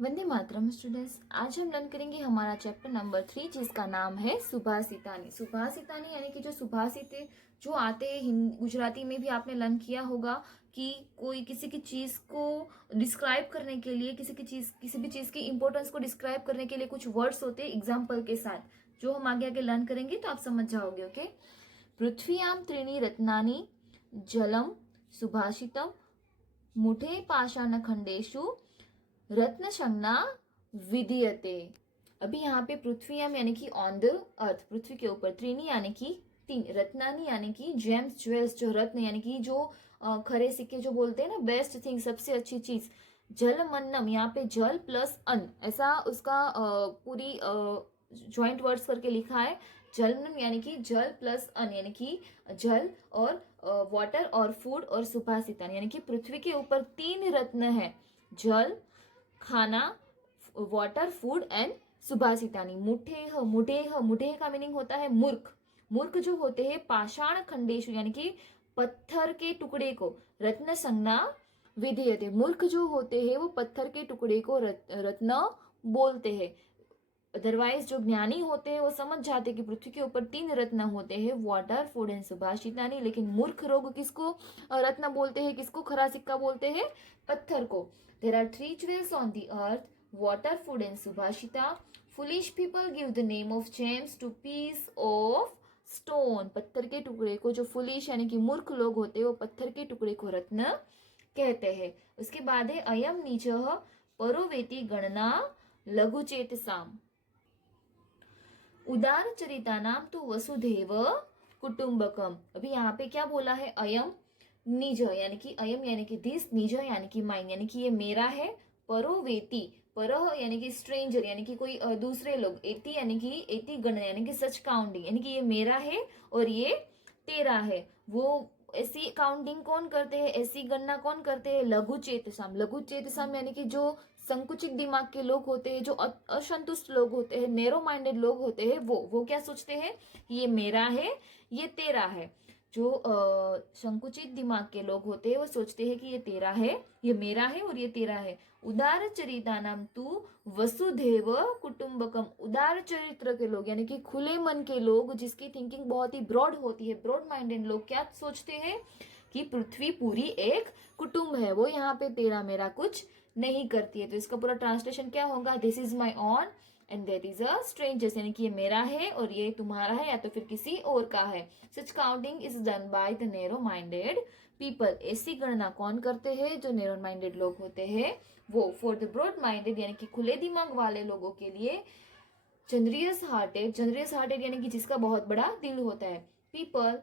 Vande Mataram students. आज हम learn करेंगे हमारा चैप्टर नंबर 3 जिसका नाम है सुभाषितानी। सुभाषितानी यानी कि जो सुभाषित जो आते हैं, गुजराती में भी आपने लर्न किया होगा कि कोई किसी की चीज को डिस्क्राइब करने के लिए, किसी भी चीज की इंपॉर्टेंस को डिस्क्राइब करने के लिए कुछ वर्ड्स होते हैं एग्जाम्पल के साथ, जो हम आगे आगे लर्न करेंगे तो आप समझ जाओगे। ओके। पृथ्व्याम त्रीणि रत्नानि जलम सुभाषितम मुठे पाषाण खंडेशु रत्न संज्ञा विधीयते। अभी यहाँ पे पृथ्वीयाम यानी कि ऑन द अर्थ, पृथ्वी के ऊपर, त्रीनी यानी कि तीन, रत्नानी यानी कि जेम्स ज्वेल्स, जो रत्न यानी कि जो खरे सिक्के जो बोलते हैं ना, बेस्ट थिंग, सबसे अच्छी चीज। जल मन्नम, यहाँ पे जल प्लस अन्न, ऐसा उसका पूरी ज्वाइंट वर्ड्स करके लिखा है। जलमन्नम यानी कि जल प्लस अन्न, यानी कि जल और वाटर और फूड, और सुभाषितान यानी कि पृथ्वी के ऊपर तीन रत्न है, जल, खाना, वाटर, फूड एंड सुभाषितानी। मुठेह का मीनिंग होता है मूर्ख। मूर्ख जो होते हैं पाषाण खंडेशु यानी कि पत्थर के टुकड़े को रत्न संज्ञा विधेयते। मूर्ख जो होते हैं वो पत्थर के टुकड़े को रत्न बोलते हैं। अदरवाइज जो ज्ञानी होते हैं वो समझ जाते हैं कि पृथ्वी के ऊपर तीन रत्न होते हैं, वाटर, फूड एंड सुभाषितानी। लेकिन मूर्ख लोग किसको रत्न बोलते हैं, किसको खरा सिक्का बोलते हैं? पत्थर को। There are three jewels on the earth, water, food and सुभाषिता। Foolish people give the name of gems to piece of stone. पत्थर के टुकड़े को, जो फुलिश यानी कि मूर्ख लोग होते हैं, वो पत्थर के टुकड़े को रत्न कहते हैं। उसके बाद है अयम नीचः परोवेति गणना लघुचेत साम। उदार चरिता नाम तो वसुधैव कुटुंबकम। अभी यहाँ पे क्या बोला है? अयम निज यानी कि अयम यानी कि दिस, निज यानी कि माइन यानी कि ये मेरा है। परोवेति, परह यानी कि स्ट्रेंजर यानी कि कोई दूसरे लोग। एति यानी कि एति गण यानी कि सच काउंटिंग, यानी कि ये मेरा है और ये तेरा है। वो ऐसी काउंटिंग कौन करते हैं, ऐसी गणना कौन करते हैं? लघु चेतसाम। लघु चेतसाम यानी कि जो संकुचित दिमाग के लोग होते हैं, जो असंतुष्ट लोग होते हैं, नेरो माइंडेड लोग होते हैं, वो क्या सोचते हैं? ये मेरा है, ये तेरा है। जो संकुचित दिमाग के लोग होते हैं वो सोचते हैं कि ये तेरा है, ये मेरा है और ये तेरा है। उदार चरिता नाम तू वसुधैव कुटुंबकम। उदार चरित्र के लोग यानी कि खुले मन के लोग, जिसकी थिंकिंग बहुत ही ब्रॉड होती है, ब्रॉड माइंडेड लोग क्या सोचते हैं कि पृथ्वी पूरी एक कुटुंब है, वो यहाँ पे तेरा मेरा कुछ नहीं करती है। तो इसका पूरा ट्रांसलेशन क्या होगा? This is my on and that is a strangers, यानी कि ये मेरा है और ये तुम्हारा है या तो फिर किसी और का है। Such counting is done by the narrow minded people. ऐसी गणना कौन करते हैं? जो नैरो माइंडेड लोग होते हैं वो। फॉर द ब्रॉड माइंडेड यानी कि खुले दिमाग वाले लोगों के लिए, जनरियस हार्टेड यानी कि जिसका बहुत बड़ा दिल होता है, people,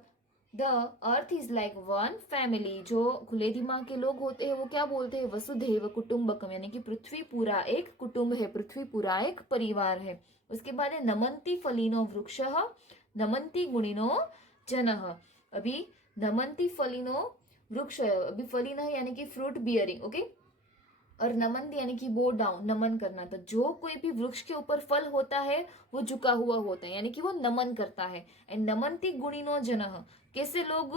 the earth is like one family. जो खुले दिमाग के लोग होते हैं वो क्या बोलते हैं? वसुधैव कुटुंबकम, यानी कि पृथ्वी पूरा एक कुटुंब है, पृथ्वी पूरा एक परिवार है। उसके बाद है नमन्ति फलिनो वृक्षः नमन्ति गुणिनो जनः। अभी नमन्ति फलिनो वृक्ष, अभी फलिन यानी कि फ्रूट बियरिंग, ओके। और नमन यानी कि बो डाउन, नमन करना। तो जो कोई भी वृक्ष के ऊपर फल होता है वो झुका हुआ होता है, यानी कि वो नमन करता है। एंड नमनति गुणिनो जनः, कैसे लोग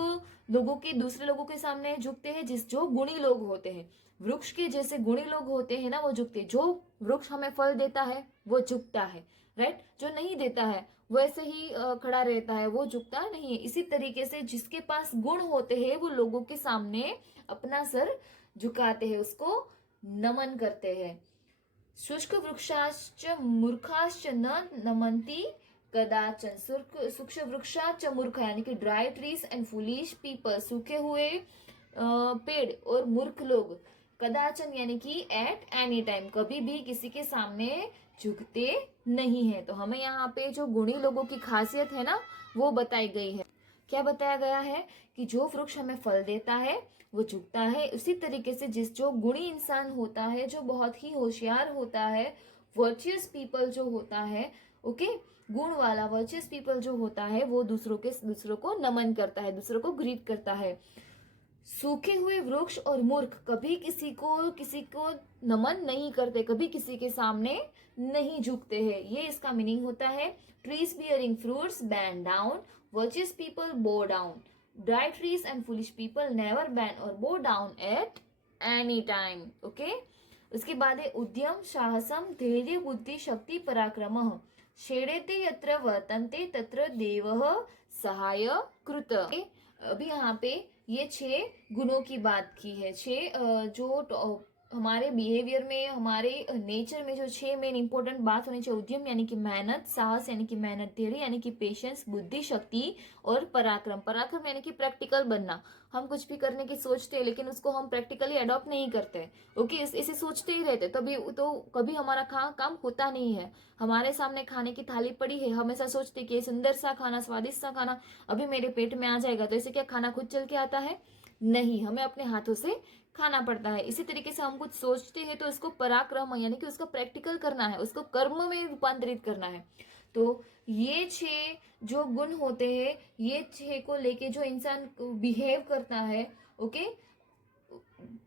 लोगों के, दूसरे लोगों के सामने झुकते हैं? जो गुणी लोग होते हैं, वृक्ष के जैसे गुणी लोग होते हैं ना, वो झुकते हैं। जो वृक्ष हमें फल देता है वो झुकता है, राइट। जो नहीं देता है वो ऐसे ही खड़ा रहता है, वो झुकता नहीं है। इसी तरीके से जिसके पास गुण होते हैं वो लोगों के सामने अपना सर झुकाते हैं, उसको नमन करते हैं। शुष्क वृक्षाश्च मूर्खाश्च न नमन्ति कदाचन। शुष्क वृक्षाच मूर्ख यानी कि dry trees and foolish people, सूखे हुए पेड़ और मूर्ख लोग, कदाचन यानी कि एट एनी टाइम, कभी भी किसी के सामने झुकते नहीं है। तो हमें यहाँ पे जो गुणी लोगों की खासियत है ना वो बताई गई है। क्या बताया गया है? कि जो वृक्ष हमें फल देता है वो झुकता है। उसी तरीके से जो गुणी इंसान होता है, जो बहुत ही होशियार होता है, वर्चुअस पीपल जो होता है, ओके, गुण वाला वर्चुअस पीपल जो होता है, वो दूसरों को नमन करता है, दूसरों को ग्रीट करता है। सूखे हुए वृक्ष और मूर्ख कभी किसी को नमन नहीं करते, कभी किसी के सामने नहीं झुकते हैं, ये इसका मीनिंग होता है। Trees bearing fruits bend down, virtuous people bow down, dry trees and foolish people never bend और bow down at any time, okay. उसके बाद है उद्यम साहसम धैर्य बुद्धि शक्ति पराक्रमः शेडेते यत्र वर्तन्ते तत्र देवः सहाय कृत। अभी यहाँ पे ये 6 गुणों की बात की है। 6 हमारे बिहेवियर में, हमारे नेचर में जो 6 मेन इंपॉर्टेंट बात होनी चाहिए, उद्यम यानी कि मेहनत, साहस यानी कि मेहनत, धैर्य यानी कि पेशेंस, बुद्धि शक्ति और पराक्रम। पराक्रम यानी कि प्रैक्टिकल बनना। हम कुछ भी करने की सोचते हैं लेकिन उसको हम प्रैक्टिकली अडॉप्ट नहीं करते। ओके, इसे सोचते ही रहते तभी तो कभी हमारा काम होता नहीं है। हमारे सामने खाने की थाली पड़ी है, हमेशा सोचते कि ये सुंदर सा खाना, स्वादिष्ट सा खाना अभी मेरे पेट में आ जाएगा, तो ऐसे क्या खाना खुद चल के आता है? नहीं, हमें अपने हाथों से खाना पड़ता है। इसी तरीके से हम कुछ सोचते हैं तो इसको पराक्रम यानी कि उसको प्रैक्टिकल करना है, उसको कर्म में रूपांतरित करना है। तो ये 6 जो गुण होते हैं, ये 6 को लेके जो इंसान बिहेव करता है, ओके,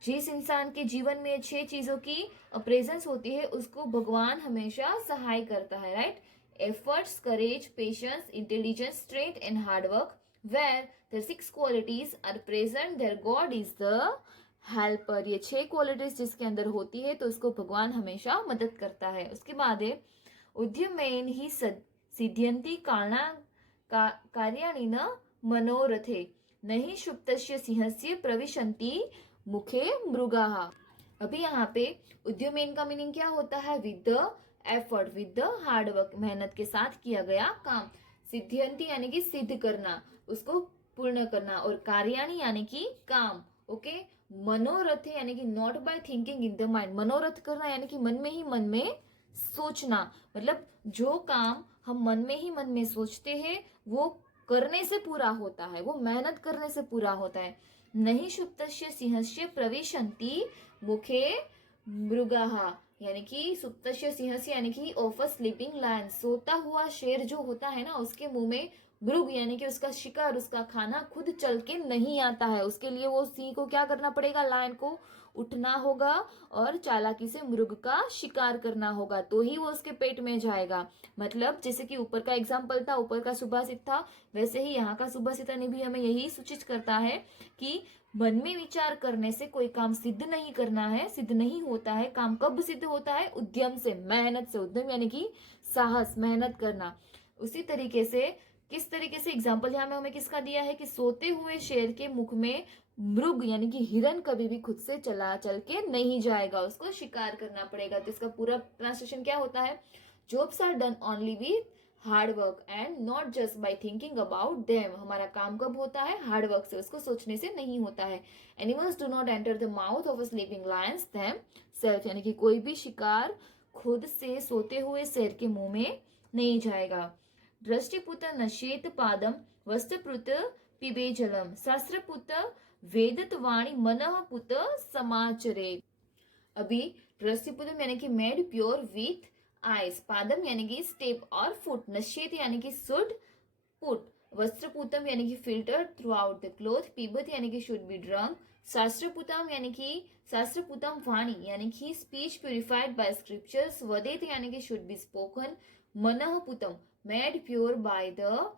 जिस इंसान के जीवन में 6 चीजों की प्रेजेंस होती है उसको भगवान हमेशा सहाय करता है, right. Efforts, courage, patience, intelligence, strength and hard work, where the 6 qualities are present there God is the helper. ये 6 क्वालिटीज जिसके अंदर होती है तो उसको भगवान हमेशा मदद करता है। उसके बाद है उद्यमेन ही सिद्ध्यन्ति कार्याणि न मनोरथे नहीं शुप्तस्य सिंहस्य प्रविशन्ति मुखे मृगाः। अभी यहाँ पे उद्यमेन का मीनिंग क्या होता है? With the effort, with the hard work, मेहनत के साथ किया गया काम। सिद्ध्यन्ति यानी कि सिद्ध करना, उसको पूर्ण करना, और कार्याणि यानी कि काम, ओके। मनोरथ यानी कि not by thinking in the mind, मनोरथ करना यानी कि मन में ही मन में सोचना, मतलब जो काम हम मन में ही मन में सोचते हैं वो करने से पूरा होता है, वो मेहनत करने से पूरा होता है। नहीं सुप्तस्य सिंहस्य प्रविशन्ति मुखे मृगाः, यानी कि सुप्तस्य सिंहस्य यानी कि ऑफ अ स्लीपिंग लायन, सोता हुआ शेर जो होता है ना, उसके मुंह में मृग यानी कि उसका शिकार, उसका खाना खुद चल के नहीं आता है। उसके लिए वो सिंह को क्या करना पड़ेगा? लायन को उठना होगा और चालाकी से मृग का शिकार करना होगा, तो ही वो उसके पेट में जाएगा। मतलब जैसे कि ऊपर का एग्जाम्पल था, ऊपर का सुभाषित था, वैसे ही यहाँ का सुभाषित ने भी हमें यही सूचित करता है कि मन में विचार करने से कोई काम सिद्ध नहीं करना है, सिद्ध नहीं होता है। काम कब सिद्ध होता है? उद्यम से, मेहनत से। उद्यम यानी कि साहस, मेहनत करना। उसी तरीके से किस तरीके से एग्जाम्पल यहाँ में हमें किसका दिया है कि सोते हुए शेर के मुख में मृग यानी कि हिरन कभी भी खुद से चल के नहीं जाएगा, उसको शिकार करना पड़ेगा। तो इसका पूरा ट्रांसलेशन क्या होता है? Jobs are done only with hard work and not just by thinking about them. हमारा काम कब होता है? हार्ड वर्क से, उसको सोचने से नहीं होता है। Animals do not enter the mouth of a sleeping Lions them self, यानी कि कोई भी शिकार खुद से सोते हुए शेर के मुंह में नहीं जाएगा। दृष्टिपुत नशेत पादम वस्त्रपुत पिबे जलम शास्त्रपुत वेदत वाणी मनः पुत समाचरे। अभी दृष्टिपुतम यानी कि मेड प्योर विथ आइज, पादम यानी कि स्टेप और फुट, नशेत यानी कि शुड पुट, वस्त्रपुतम यानी कि filter through out the cloth, पीबत यानी कि शुड बी ड्रंक, शास्त्रपुतम यानी कि शास्त्रपुतम वाणी यानी कि स्पीच प्यूरिफाइड बाय स्क्रिप्चर्स, वदेत यानी कि शुड बी स्पोकन, मनः पुतम made pure by the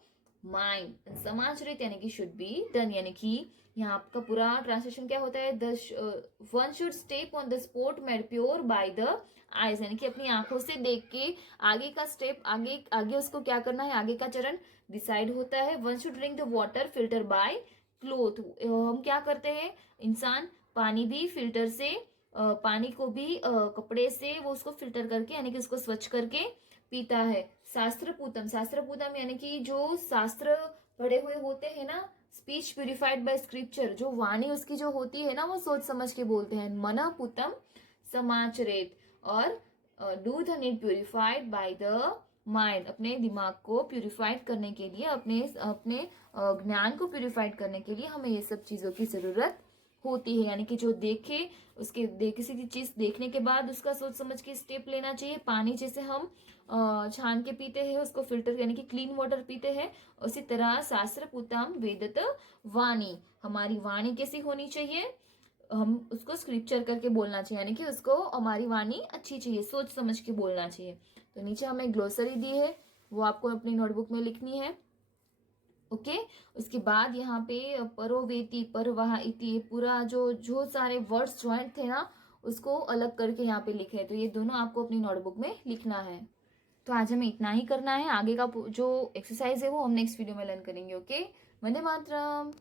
mind, समाचरित यानी कि शुड बी डन। यानी कि यहाँ आपका पूरा ट्रांसलेशन क्या होता है? One should step on the spot made pure by the eyes, यानी कि अपनी आंखों से देख के आगे का स्टेप, आगे आगे उसको क्या करना है, आगे का चरण डिसाइड होता है। One should drink the water filter by cloth, हम क्या करते हैं? इंसान पानी भी फिल्टर से, पानी को भी कपड़े से वो उसको फिल्टर करके यानी कि उसको स्वच्छ करके पीता है। शास्त्रपूतम, शास्त्रपूतम यानी कि जो शास्त्र पढ़े हुए होते हैं ना, स्पीच प्यूरिफाइड बाय स्क्रिप्चर, जो वाणी उसकी जो होती है ना वो सोच समझ के बोलते हैं। मना पुतम समाचरेत, और do the need purified bye the mind, अपने दिमाग को प्यूरिफाइड करने के लिए, अपने अपने ज्ञान को प्यूरिफाइड करने के लिए हमें ये सब चीजों की जरूरत होती है। यानी कि जो देखे उसके किसी की चीज देखने के बाद उसका सोच समझ के स्टेप लेना चाहिए। पानी जैसे हम छान के पीते हैं, उसको फिल्टर यानी कि क्लीन वाटर पीते हैं, उसी तरह शास्त्र पुताम वेदत वाणी, हमारी वाणी कैसी होनी चाहिए? हम उसको स्क्रिप्चर करके बोलना चाहिए, यानी कि उसको हमारी वाणी अच्छी चाहिए, सोच समझ के बोलना चाहिए। तो नीचे हमें ग्लोसरी दी है, वो आपको अपनी नोटबुक में लिखनी है। ओके उसके बाद यहाँ पे परोवेती, परवाह इति, पूरा जो सारे वर्ड्स ज्वाइंट थे ना उसको अलग करके यहाँ पे लिखे हैं। तो ये दोनों आपको अपनी नोटबुक में लिखना है। तो आज हमें इतना ही करना है। आगे का जो एक्सरसाइज है वो हम नेक्स्ट वीडियो में लर्न करेंगे। ओके, वंदे मातरम।